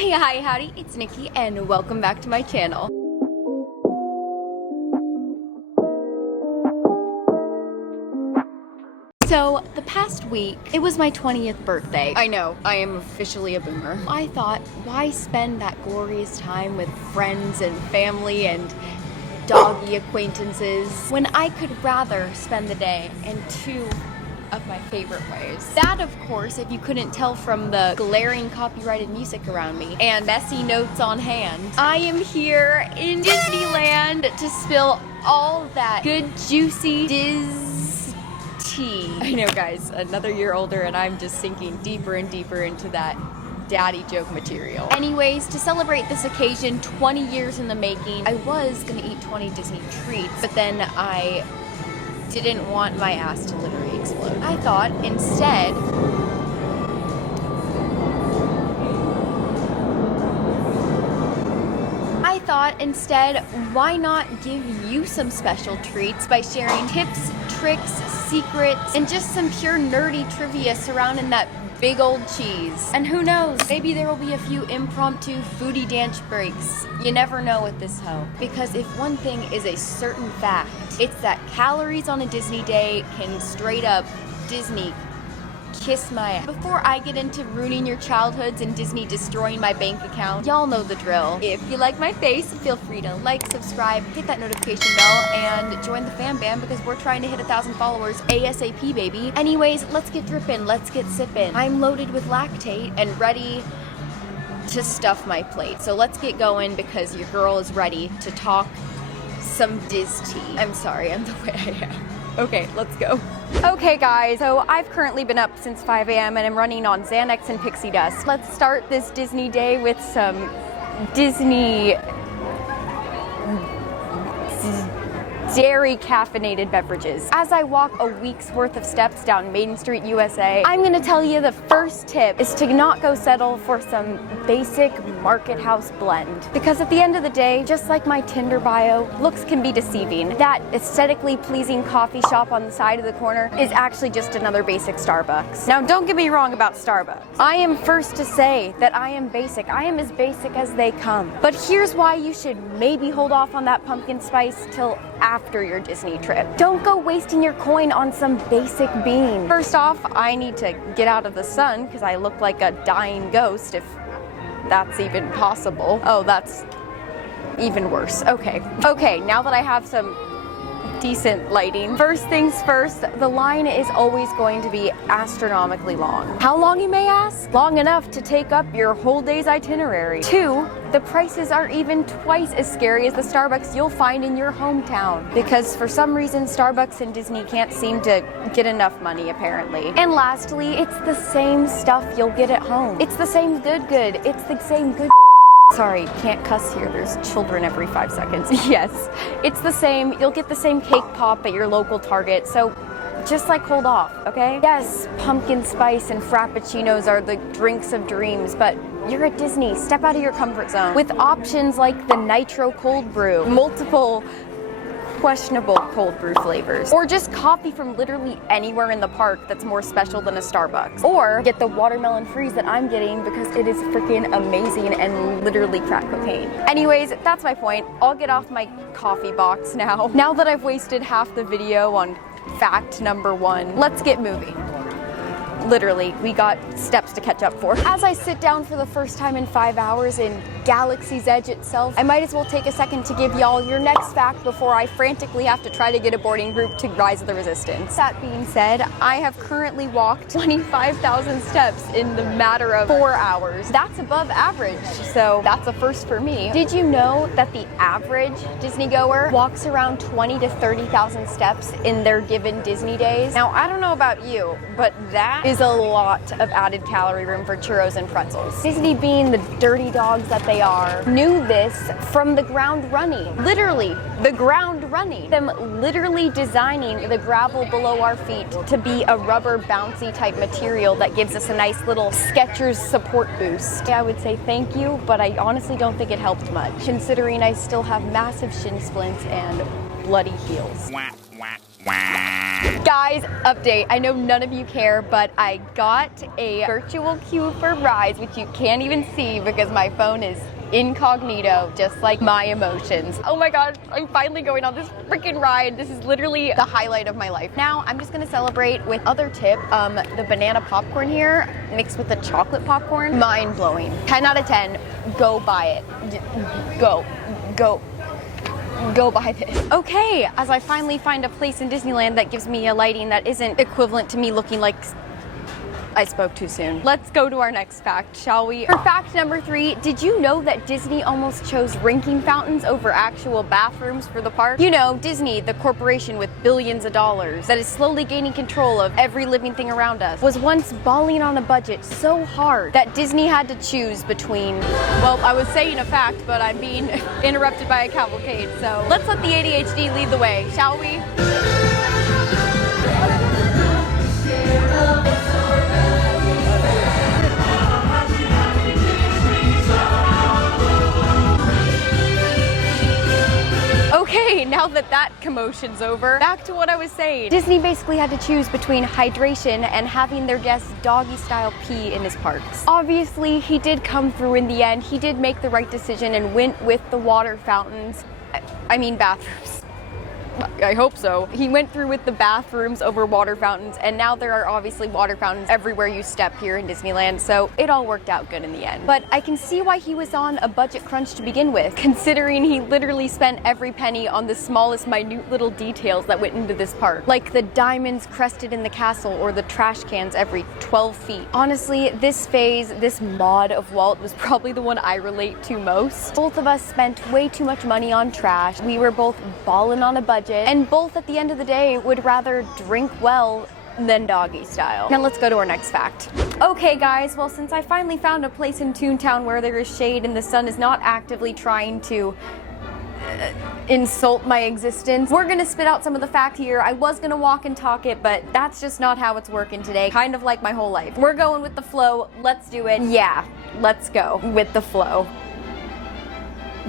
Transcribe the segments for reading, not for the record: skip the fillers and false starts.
Hey, hi, howdy, it's Nikki, and welcome back to my channel. So, the past week, it was my 20th birthday. I know, I am officially a boomer. I thought, why spend that glorious time with friends and family and doggy acquaintances when I could rather spend the day in two of my favorite ways. That, of course, if you couldn't tell from the glaring copyrighted music around me and messy notes on hand, I am here in Disneyland to spill all that good, juicy tea. I know, guys, another year older and I'm just sinking deeper and deeper into that daddy joke material. Anyways, to celebrate this occasion, 20 years in the making, I was gonna eat 20 Disney treats, but then I didn't want my ass to literally explode. I thought instead, why not give you some special treats by sharing tips, tricks, secrets, and just some pure nerdy trivia surrounding that big old cheese. And who knows, maybe there will be a few impromptu foodie dance breaks. You never know with this hoe. Because if one thing is a certain fact, it's that calories on a Disney day can straight up Disney kiss my ass. Before I get into ruining your childhoods and Disney destroying my bank account, y'all know the drill. If you like my face, feel free to like, subscribe, hit that notification bell, and join the fam bam because we're trying to hit 1,000 followers ASAP, baby. Anyways, let's get drippin', let's get sippin'. I'm loaded with lactate and ready to stuff my plate. So let's get going because your girl is ready to talk some Diz tea. I'm sorry, I'm the way I am. Okay, let's go. Okay guys, so I've currently been up since 5 a.m. and I'm running on Xanax and pixie dust. Let's start this Disney day with some Disney dairy caffeinated beverages. As I walk a week's worth of steps down Main Street, USA, I'm gonna tell you the first tip is to not go settle for some basic market house blend. Because at the end of the day, just like my Tinder bio, looks can be deceiving. That aesthetically pleasing coffee shop on the side of the corner is actually just another basic Starbucks. Now don't get me wrong about Starbucks. I am first to say that I am basic. I am as basic as they come. But here's why you should maybe hold off on that pumpkin spice till after your Disney trip. Don't go wasting your coin on some basic bean. First off, I need to get out of the sun because I look like a dying ghost, if that's even possible. Oh, that's even worse. Okay, now that I have some decent lighting. First things first, the line is always going to be astronomically long. How long, you may ask? Long enough to take up your whole day's itinerary. 2, the prices are even twice as scary as the Starbucks you'll find in your hometown. Because for some reason, Starbucks and Disney can't seem to get enough money, apparently. And lastly, it's the same stuff you'll get at home. It's the same good. It's the same good. Sorry, can't cuss here. There's children every 5 seconds. Yes, it's the same. You'll get the same cake pop at your local Target. So just like hold off, okay? Yes, pumpkin spice and frappuccinos are the drinks of dreams, but you're at Disney. Step out of your comfort zone with options like the Nitro Cold Brew, multiple questionable cold brew flavors, or just coffee from literally anywhere in the park that's more special than a Starbucks. Or get the watermelon freeze that I'm getting because it is freaking amazing and literally crack cocaine. Anyways, that's my point. I'll get off my coffee box now. Now that I've wasted half the video on fact number 1, let's get moving. Literally, we got steps to catch up for. As I sit down for the first time in 5 hours in Galaxy's Edge itself, I might as well take a second to give y'all your next fact before I frantically have to try to get a boarding group to Rise of the Resistance. That being said, I have currently walked 25,000 steps in the matter of 4 hours. That's above average, so that's a first for me. Did you know that the average Disney goer walks around 20 to 30,000 steps in their given Disney days? Now, I don't know about you, but that is a lot of added calorie room for churros and pretzels. Disney, being the dirty dogs that they are, knew this from the ground running. Literally, the ground running. Them literally designing the gravel below our feet to be a rubber bouncy type material that gives us a nice little Skechers support boost. I would say thank you, but I honestly don't think it helped much, considering I still have massive shin splints and bloody heels. Guys, update. I know none of you care, but I got a virtual queue for rides, which you can't even see because my phone is incognito, just like my emotions. Oh my god, I'm finally going on this freaking ride. This is literally the highlight of my life. Now, I'm just gonna celebrate with other tip, the banana popcorn here mixed with the chocolate popcorn. Mind blowing. 10 out of 10. Go buy it. Go buy this. Okay, as I finally find a place in Disneyland that gives me a lighting that isn't equivalent to me looking like I spoke too soon. Let's go to our next fact, shall we? For fact number 3, did you know that Disney almost chose drinking fountains over actual bathrooms for the park? You know, Disney, the corporation with billions of dollars that is slowly gaining control of every living thing around us, was once balling on a budget so hard that Disney had to choose between, well, I was saying a fact, but I'm being interrupted by a cavalcade, so let's let the ADHD lead the way, shall we? Okay, now that commotion's over, back to what I was saying. Disney basically had to choose between hydration and having their guests doggy-style pee in his parks. Obviously, he did come through in the end. He did make the right decision and went with the water fountains. I mean bathrooms. I hope so. He went through with the bathrooms over water fountains, and now there are obviously water fountains everywhere you step here in Disneyland, so it all worked out good in the end. But I can see why he was on a budget crunch to begin with, considering he literally spent every penny on the smallest minute little details that went into this park, like the diamonds crested in the castle or the trash cans every 12 feet. Honestly, this phase, this mod of Walt was probably the one I relate to most. Both of us spent way too much money on trash. We were both balling on a budget, and both at the end of the day would rather drink well than doggy style. Now let's go to our next fact. Okay guys, well since I finally found a place in Toontown where there is shade and the sun is not actively trying to insult my existence, we're gonna spit out some of the fact here. I was gonna walk and talk it, but that's just not how it's working today. Kind of like my whole life. We're going with the flow. Let's do it. Yeah, let's go with the flow.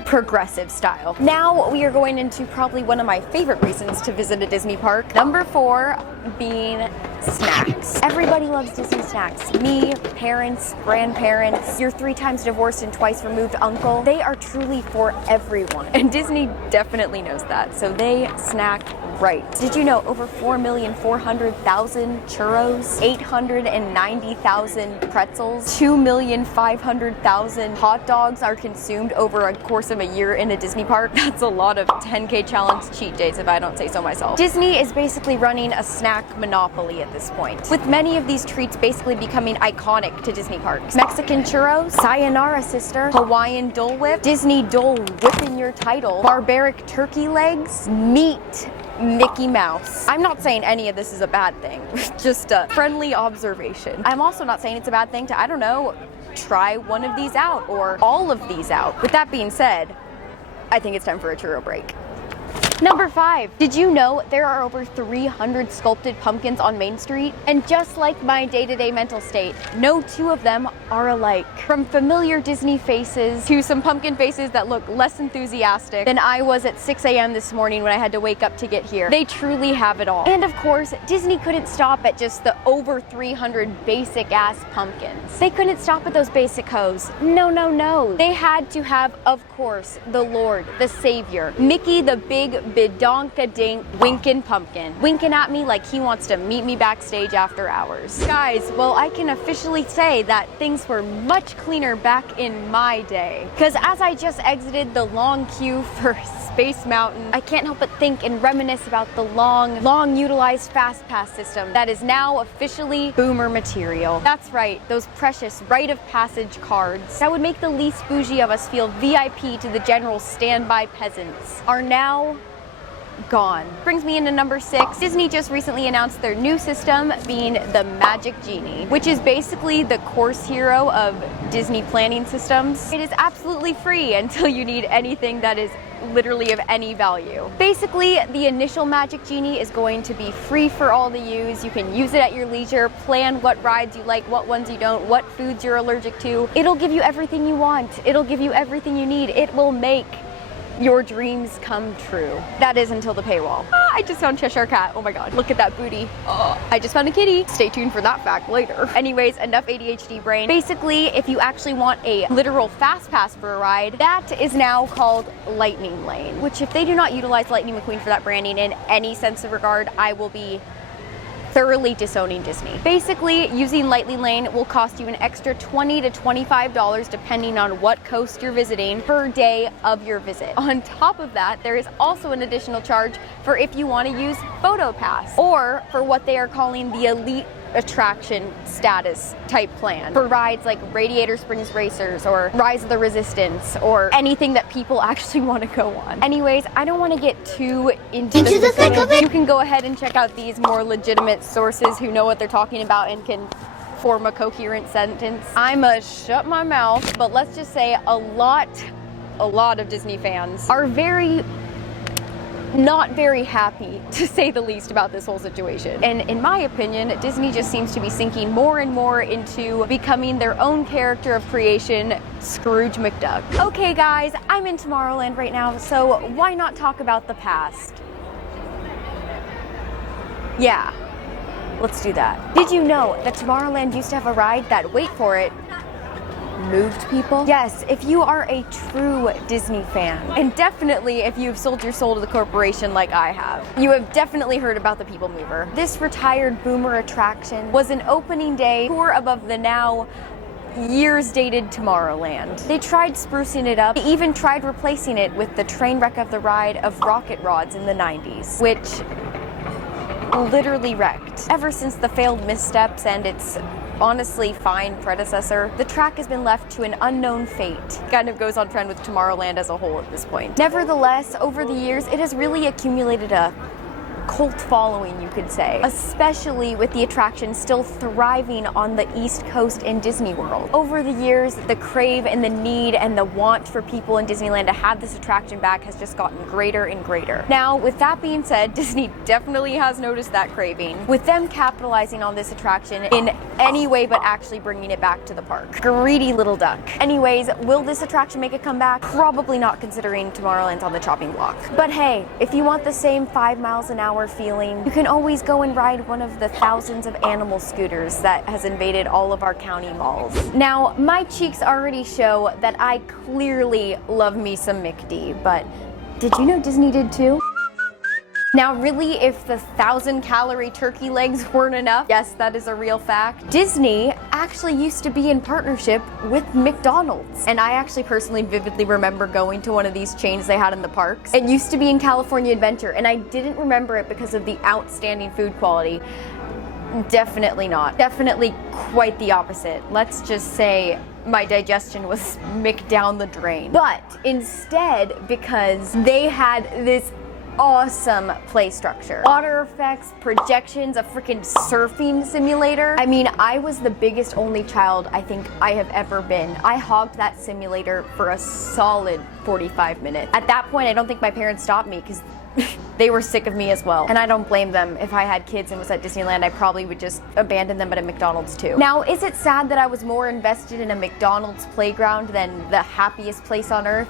Progressive style. Now we are going into probably one of my favorite reasons to visit a Disney park. Number 4 being snacks. Everybody loves Disney snacks. Me, parents, grandparents, your 3 times divorced and twice removed uncle. They are truly for everyone. And Disney definitely knows that, so they snack right. Did you know over 4,400,000 churros, 890,000 pretzels, 2,500,000 hot dogs are consumed over a course of a year in a Disney park? That's a lot of 10K challenge cheat days if I don't say so myself. Disney is basically running a snack monopoly at this point, with many of these treats basically becoming iconic to Disney parks. Mexican churros, Sayonara Sister, Hawaiian Dole Whip, Disney Dole Whip in your title, barbaric turkey legs, meat, Mickey Mouse. I'm not saying any of this is a bad thing, just a friendly observation. I'm also not saying it's a bad thing to, I don't know, try one of these out or all of these out. With that being said, I think it's time for a churro break. Number 5, did you know there are over 300 sculpted pumpkins on Main Street? And just like my day-to-day mental state, no 2 of them are alike. From familiar Disney faces to some pumpkin faces that look less enthusiastic than I was at 6 a.m. this morning when I had to wake up to get here. They truly have it all. And of course, Disney couldn't stop at just the over 300 basic-ass pumpkins. They couldn't stop at those basic hoes. No, no, no. They had to have, of course, the Lord, the Savior, Mickey the big bidonkadink winkin' pumpkin, winking at me like he wants to meet me backstage after hours. Guys, well, I can officially say that things were much cleaner back in my day, because as I just exited the long queue for Space Mountain, I can't help but think and reminisce about the long utilized Fast Pass system that is now officially boomer material. That's right, those precious rite of passage cards that would make the least bougie of us feel VIP to the general standby peasants are now gone. Brings me into number 6. Disney just recently announced their new system being the Magic Genie, which is basically the course hero of Disney planning systems. It is absolutely free until you need anything that is literally of any value. Basically, the initial Magic Genie is going to be free for all to use. You can use it at your leisure, plan what rides you like, what ones you don't, what foods you're allergic to. It'll give you everything you want. It'll give you everything you need. It will make your dreams come true. That is until the paywall. I just found Cheshire Cat. Oh my God, look at that booty. I just found a kitty. Stay tuned for that fact later. Anyways, enough ADHD brain. Basically, if you actually want a literal fast pass for a ride, that is now called Lightning Lane, which if they do not utilize Lightning McQueen for that branding in any sense of regard, I will be thoroughly disowning Disney. Basically, using Lightning Lane will cost you an extra $20 to $25 depending on what coast you're visiting per day of your visit. On top of that, there is also an additional charge for if you want to use PhotoPass or for what they are calling the Elite Attraction status type plan for rides like Radiator Springs Racers or Rise of the Resistance or anything that people actually want to go on. Anyways, I don't want to get too into the thick of it. You can go ahead and check out these more legitimate sources who know what they're talking about and can form a coherent sentence. I'ma shut my mouth, but let's just say a lot of Disney fans are not very happy, to say the least, about this whole situation. And in my opinion, Disney just seems to be sinking more and more into becoming their own character of creation, Scrooge McDuck. Okay guys, I'm in Tomorrowland right now, so why not talk about the past? Yeah, let's do that. Did you know that Tomorrowland used to have a ride that, wait for it, moved people? Yes, if you are a true Disney fan, and definitely if you've sold your soul to the corporation like I have, you have definitely heard about the People Mover. This retired boomer attraction was an opening day tour above the now years dated Tomorrowland. They tried sprucing it up. They even tried replacing it with the train wreck of the ride of Rocket Rods in the 90s, which literally wrecked. Ever since the failed missteps and its honestly fine predecessor, the track has been left to an unknown fate. Kind of goes on trend with Tomorrowland as a whole at this point. Nevertheless, over the years, it has really accumulated a cult following, you could say, especially with the attraction still thriving on the East Coast in Disney World. Over the years, the crave and the need and the want for people in Disneyland to have this attraction back has just gotten greater and greater. Now, with that being said, Disney definitely has noticed that craving, with them capitalizing on this attraction in any way but actually bringing it back to the park. Greedy little duck. Anyways, will this attraction make a comeback? Probably not, considering Tomorrowland's on the chopping block. But hey, if you want the same 5 miles an hour feeling, you can always go and ride one of the thousands of animal scooters that has invaded all of our county malls. Now, my cheeks already show that I clearly love me some McD, but did you know Disney did too? Now really, if the 1,000-calorie turkey legs weren't enough, yes, that is a real fact, Disney actually used to be in partnership with McDonald's. And I actually personally vividly remember going to one of these chains they had in the parks. It used to be in California Adventure, and I didn't remember it because of the outstanding food quality. Definitely not. Definitely quite the opposite. Let's just say my digestion was mick down the drain. But instead, because they had this awesome play structure, water effects, projections, a freaking surfing simulator. I mean, I was the biggest only child I think I have ever been. I hogged that simulator for a solid 45 minutes. At that point, I don't think my parents stopped me because they were sick of me as well. And I don't blame them. If I had kids and was at Disneyland, I probably would just abandon them at a McDonald's too. Now, is it sad that I was more invested in a McDonald's playground than the happiest place on earth?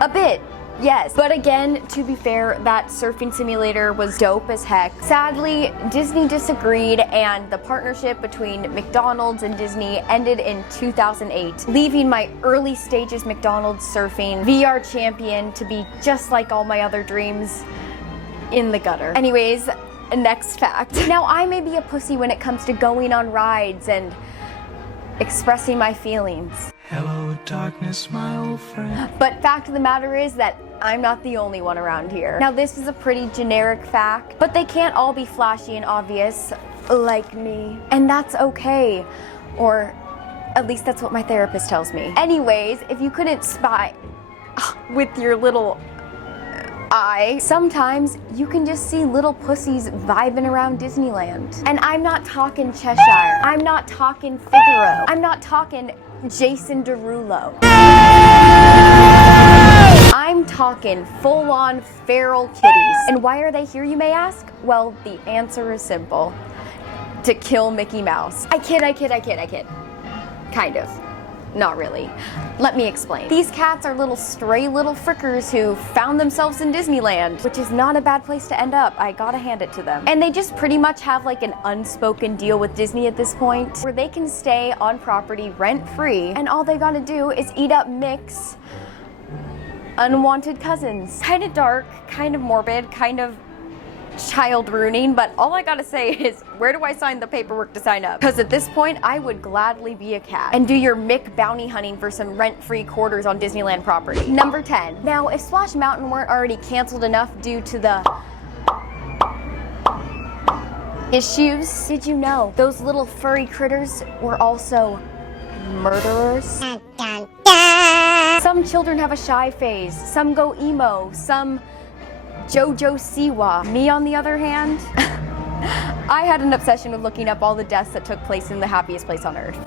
A bit. Yes, but again, to be fair, that surfing simulator was dope as heck. Sadly, Disney disagreed, and the partnership between McDonald's and Disney ended in 2008, leaving my early stages McDonald's surfing VR champion to be just like all my other dreams, in the gutter. Anyways, next fact. Now, I may be a pussy when it comes to going on rides and expressing my feelings. Hello, darkness, my old friend. But fact of the matter is that I'm not the only one around here. Now, this is a pretty generic fact, but they can't all be flashy and obvious like me. And that's okay. Or at least that's what my therapist tells me. Anyways, if you couldn't spy with your little eye, sometimes you can just see little pussies vibing around Disneyland. And I'm not talking Cheshire. I'm not talking Figaro. I'm not talking Jason Derulo. I'm talking full-on feral kitties. And why are they here, you may ask? Well, the answer is simple. To kill Mickey Mouse. I kid. Kind of. not really. Let me explain. These cats are little stray little frickers who found themselves in Disneyland, which is not a bad place to end up. I gotta hand it to them. And they just pretty much have like an unspoken deal with Disney at this point, where they can stay on property rent-free, and all they gotta do is eat up Mick's unwanted cousins. Kind of dark, kind of morbid, kind of child ruining, but all I gotta say is, where do I sign the paperwork to sign up? Because at this point, I would gladly be a cat and do your Mick bounty hunting for some rent-free quarters on Disneyland property. Number 10. Now, if Splash Mountain weren't already canceled enough due to the issues, did you know those little furry critters were also murderers? Some children have a shy phase, some go emo, some Jojo Siwa. Me, on the other hand, I had an obsession with looking up all the deaths that took place in the happiest place on earth.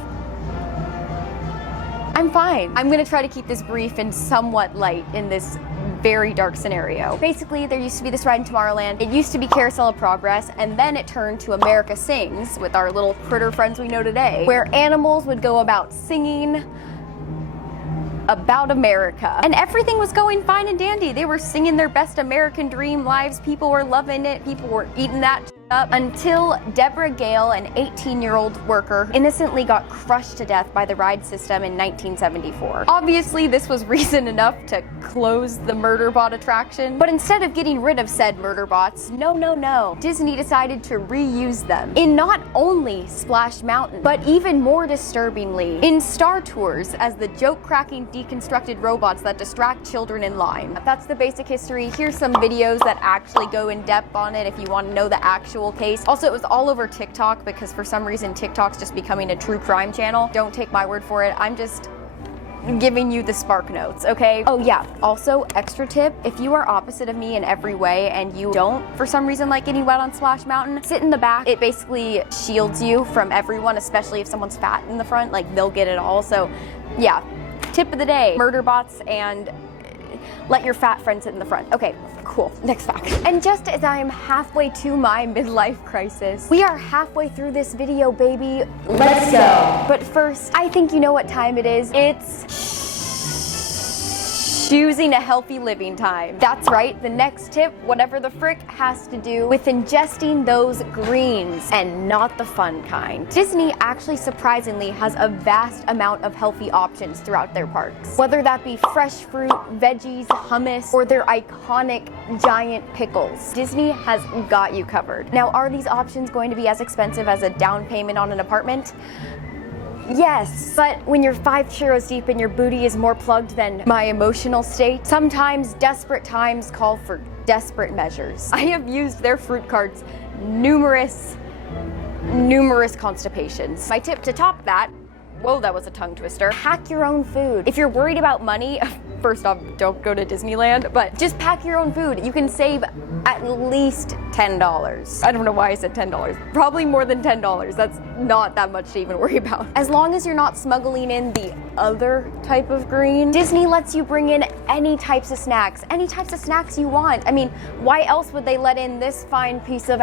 I'm fine. I'm gonna try to keep this brief and somewhat light in this very dark scenario. Basically, there used to be this ride in Tomorrowland. It used to be Carousel of Progress, and then it turned to America Sings with our little critter friends we know today, where animals would go about singing about America. And everything was going fine and dandy. They were singing their best American dream lives. People were loving it. People were eating that up until Deborah Gale, an 18-year-old worker, innocently got crushed to death by the ride system in 1974. Obviously, this was reason enough to close the murder bot attraction, but instead of getting rid of said murder bots, no, Disney decided to reuse them in not only Splash Mountain, but even more disturbingly, in Star Tours as the joke-cracking deconstructed robots that distract children in line. That's the basic history. Here's some videos that actually go in depth on it if you want to know the actual case. Also, it was all over TikTok because for some reason TikTok's just becoming a true crime channel. Don't take my word for it. I'm just giving you the spark notes, okay? Oh yeah, also extra tip, if you are opposite of me in every way and you don't for some reason like getting wet on Splash Mountain, sit in the back. It basically shields you from everyone, especially if someone's fat in the front, like they'll get it all. So yeah, tip of the day, murder bots and let your fat friend sit in the front. Okay, cool, next fact. And just as I am halfway to my midlife crisis, we are halfway through this video, baby. Let's go. But first, I think you know what time it is. It's choosing a healthy living time. That's right, the next tip, whatever the frick, has to do with ingesting those greens, and not the fun kind. Disney actually surprisingly has a vast amount of healthy options throughout their parks. Whether that be fresh fruit, veggies, hummus, or their iconic giant pickles, Disney has got you covered. Now, are these options going to be as expensive as a down payment on an apartment? Yes, but when you're 5 churros deep and your booty is more plugged than my emotional state, sometimes desperate times call for desperate measures. I have used their fruit carts numerous constipations. My tip to top that, whoa, that was a tongue twister, pack your own food. If you're worried about money, first off, don't go to Disneyland, but just pack your own food. You can save at least $10. I don't know why I said $10. Probably more than $10. That's not that much to even worry about. As long as you're not smuggling in the other type of green, Disney lets you bring in any types of snacks you want. I mean, why else would they let in this fine piece of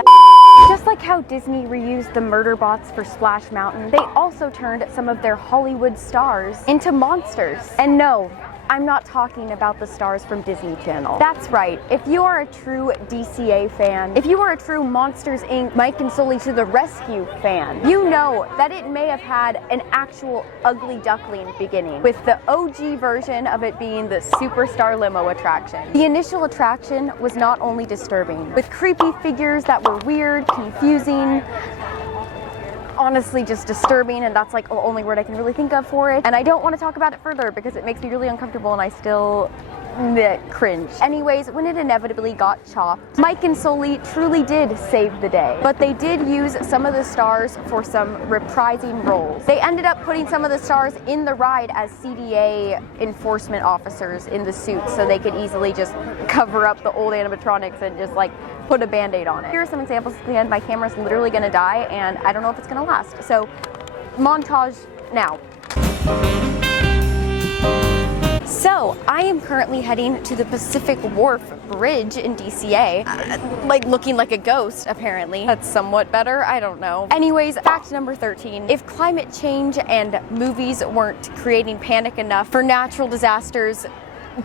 Just like how Disney reused the murder bots for Splash Mountain, they also turned some of their Hollywood stars into monsters. And no, I'm not talking about the stars from Disney Channel. That's right, if you are a true DCA fan, if you are a true Monsters Inc. Mike and Sully to the Rescue fan, you know that it may have had an actual ugly duckling beginning, with the OG version of it being the Superstar Limo attraction. The initial attraction was not only disturbing, with creepy figures that were weird, confusing, honestly just disturbing, and that's like the only word I can really think of for it. And I don't want to talk about it further because it makes me really uncomfortable and I still cringe. Anyways, when it inevitably got chopped, Mike and Sully truly did save the day, but they did use some of the stars for some reprising roles. They ended up putting some of the stars in the ride as CDA enforcement officers in the suits so they could easily just cover up the old animatronics and just like put a band-aid on it. Here are some examples at the end. My camera's literally gonna die and I don't know if it's gonna last. So montage now. So I am currently heading to the Pacific Wharf Bridge in DCA, like looking like a ghost apparently. That's somewhat better, I don't know. Anyways, fact number 13. If climate change and movies weren't creating panic enough for natural disasters,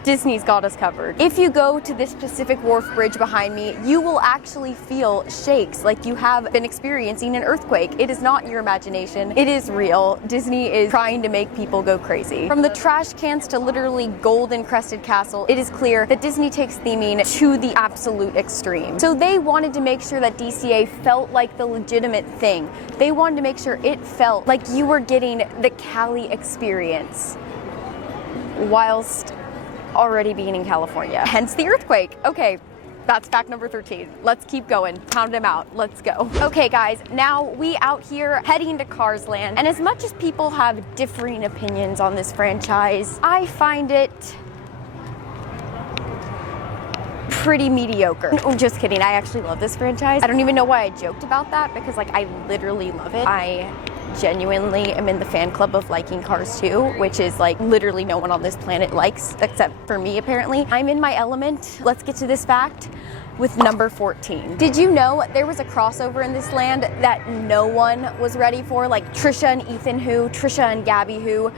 Disney's got us covered. If you go to this Pacific Wharf Bridge behind me, you will actually feel shakes like you have been experiencing an earthquake. It is not your imagination. It is real. Disney is trying to make people go crazy. From the trash cans to literally gold encrusted castle, it is clear that Disney takes theming to the absolute extreme. So they wanted to make sure that DCA felt like the legitimate thing. They wanted to make sure it felt like you were getting the Cali experience whilst already being in California, hence the earthquake. Okay, that's fact number 13. Let's keep going, pound them out, let's go. Okay guys, now we out here heading to Cars Land, and as much as people have differing opinions on this franchise, I find it pretty mediocre. Oh, just kidding, I actually love this franchise. I don't even know why I joked about that, because like I literally love it. I genuinely am in the fan club of liking Cars 2, which is like literally no one on this planet likes except for me apparently. I'm in my element. Let's get to this fact with number 14. Did you know there was a crossover in this land that no one was ready for? Like Trisha and Ethan who, Trisha and Gabby who,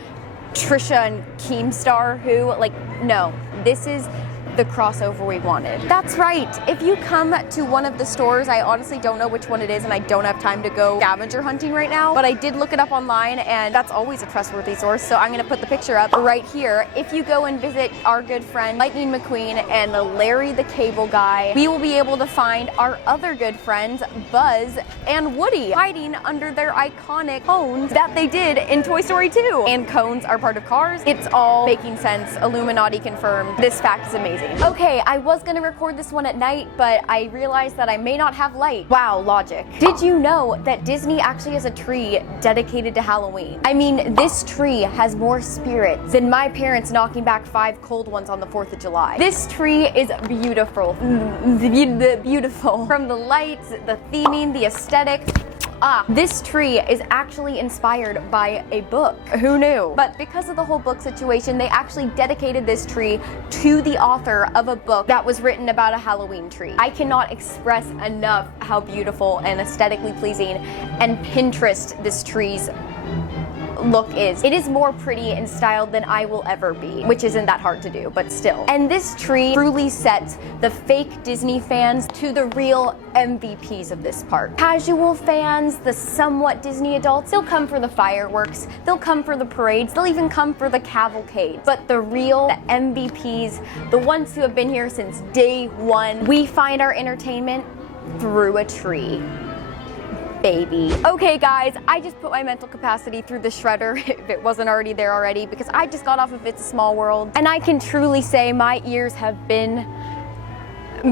Trisha and Keemstar who? Like, no, this is the crossover we wanted. That's right. If you come to one of the stores, I honestly don't know which one it is and I don't have time to go scavenger hunting right now, but I did look it up online and that's always a trustworthy source, so I'm gonna put the picture up right here. If you go and visit our good friend Lightning McQueen and Larry the Cable Guy, we will be able to find our other good friends Buzz and Woody hiding under their iconic cones that they did in Toy Story 2. And cones are part of Cars. It's all making sense. Illuminati confirmed. This fact is amazing. Okay, I was gonna record this one at night, but I realized that I may not have light. Wow, logic. Did you know that Disney actually has a tree dedicated to Halloween? I mean, this tree has more spirit than my parents knocking back 5 cold ones on the 4th of July. This tree is beautiful. Beautiful. From the lights, the theming, the aesthetic. This tree is actually inspired by a book. Who knew? But because of the whole book situation, they actually dedicated this tree to the author of a book that was written about a Halloween tree. I cannot express enough how beautiful and aesthetically pleasing and Pinterest this tree's look is. It is more pretty and styled than I will ever be, which isn't that hard to do, but still. And this tree truly sets the fake Disney fans to the real MVPs of this park. Casual fans, the somewhat Disney adults, they'll come for the fireworks, they'll come for the parades, they'll even come for the cavalcade. But the real MVPs, the ones who have been here since day one, we find our entertainment through a tree. Baby. Okay guys, I just put my mental capacity through the shredder if it wasn't already there already, because I just got off of It's a Small World and I can truly say my ears have been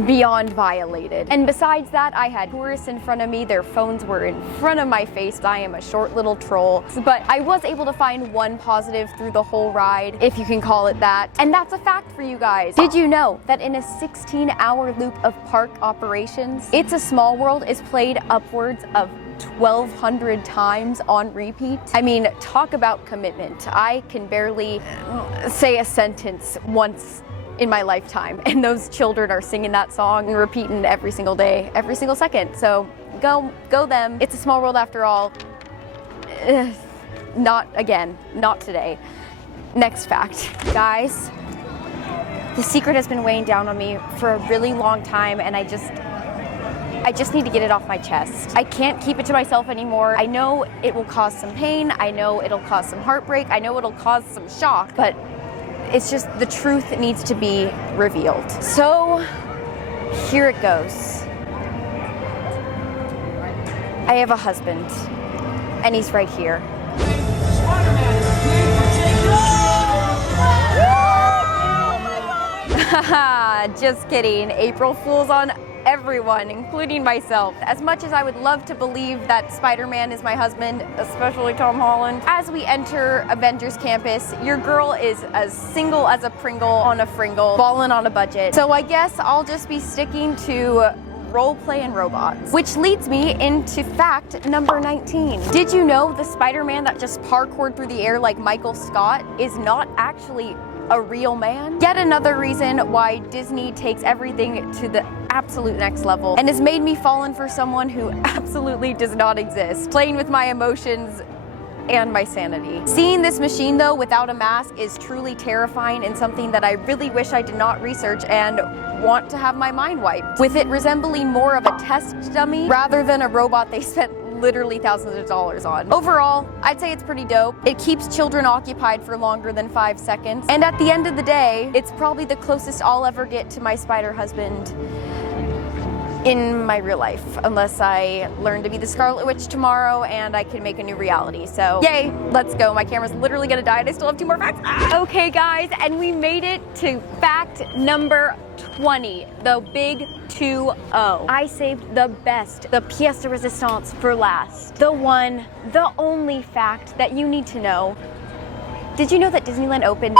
beyond violated. And besides that, I had tourists in front of me, their phones were in front of my face. I am a short little troll, but I was able to find one positive through the whole ride, if you can call it that. And that's a fact for you guys. Did you know that in a 16-hour loop of park operations, It's a Small World is played upwards of 1,200 times on repeat? I mean, talk about commitment. I can barely say a sentence once in my lifetime, and those children are singing that song and repeating every single day, every single second. So go them. It's a small world after all. Not again, not today. Next fact. Guys, the secret has been weighing down on me for a really long time, and I just need to get it off my chest. I can't keep it to myself anymore. I know it will cause some pain. I know it'll cause some heartbreak. I know it'll cause some shock, but it's just the truth that needs to be revealed. So here it goes. I have a husband, and he's right here. Haha, just kidding. April Fool's on everyone, including myself. As much as I would love to believe that SpiderMan is my husband, especially Tom Holland, as we enter Avengers Campus, your girl is as single as a Pringle on a Fringle, ballin' on a budget. So I guess I'll just be sticking to roleplay and robots. Which leads me into fact number 19. Did you know the Spider-Man that just parkoured through the air like Michael Scott is not actually a real man. Yet another reason why Disney takes everything to the absolute next level and has made me fallen for someone who absolutely does not exist, playing with my emotions and my sanity. Seeing this machine though without a mask is truly terrifying and something that I really wish I did not research and want to have my mind wiped. With it resembling more of a test dummy rather than a robot they spent literally thousands of dollars on. Overall, I'd say it's pretty dope. It keeps children occupied for longer than 5 seconds. And at the end of the day, it's probably the closest I'll ever get to my spider husband in my real life, unless I learn to be the Scarlet Witch tomorrow and I can make a new reality. So yay, let's go. My camera's literally gonna die and I still have 2 more facts. Okay guys, and we made it to fact number 20, the big 2-0. I saved the best, the pièce de résistance for last. The one, the only fact that you need to know. Did you know that Disneyland opened?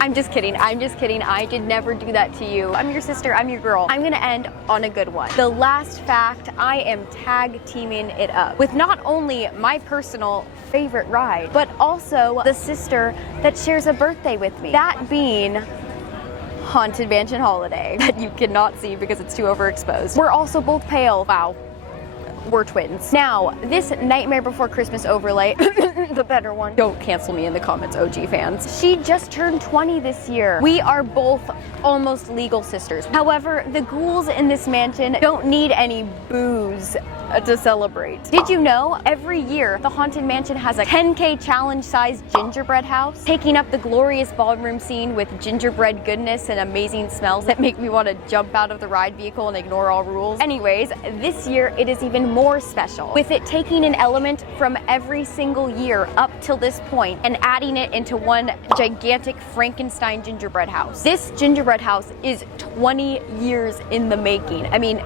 I'm just kidding, I'm just kidding. I did never do that to you. I'm your sister, I'm your girl. I'm gonna end on a good one. The last fact, I am tag teaming it up with not only my personal favorite ride, but also the sister that shares a birthday with me. That being Haunted Mansion Holiday, that you cannot see because it's too overexposed. We're also both pale. Wow. We're twins. Now, this Nightmare Before Christmas overlay, the better one. Don't cancel me in the comments, OG fans. She just turned 20 this year. We are both almost legal sisters. However, the ghouls in this mansion don't need any booze to celebrate. Did you know every year the Haunted Mansion has a 10K challenge sized gingerbread house, taking up the glorious ballroom scene with gingerbread goodness and amazing smells that make me want to jump out of the ride vehicle and ignore all rules? Anyways, this year it is even more special, with it taking an element from every single year up till this point and adding it into one gigantic Frankenstein gingerbread house. This gingerbread house is 20 years in the making. I mean,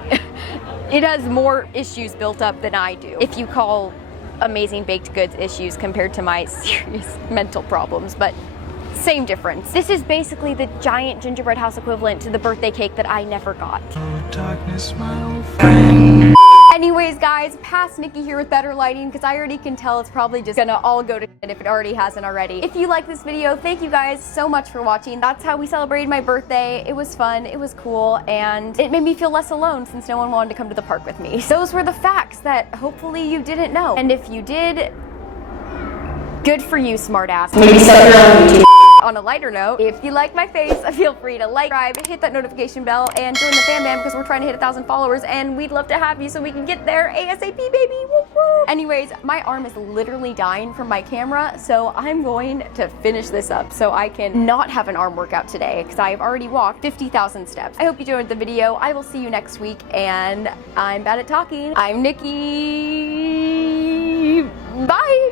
it has more issues built up than I do, if you call amazing baked goods issues compared to my serious mental problems, but same difference. This is basically the giant gingerbread house equivalent to the birthday cake that I never got. Oh, darkness, my old friend. Anyways guys, past Nikki here with better lighting because I already can tell it's probably just gonna all go to shit if it already hasn't already. If you like this video, thank you guys so much for watching. That's how we celebrated my birthday. It was fun, it was cool, and it made me feel less alone since no one wanted to come to the park with me. Those were the facts that hopefully you didn't know. And if you did, good for you, smartass. Maybe set your own YouTube. On a lighter note, if you like my face, feel free to like, subscribe, hit that notification bell, and join the fam bam because we're trying to hit 1,000 followers and we'd love to have you so we can get there ASAP, baby. Woo woo. Anyways, my arm is literally dying from my camera, so I'm going to finish this up so I can not have an arm workout today because I have already walked 50,000 steps. I hope you enjoyed the video. I will see you next week, and I'm bad at talking. I'm Nikki. Bye.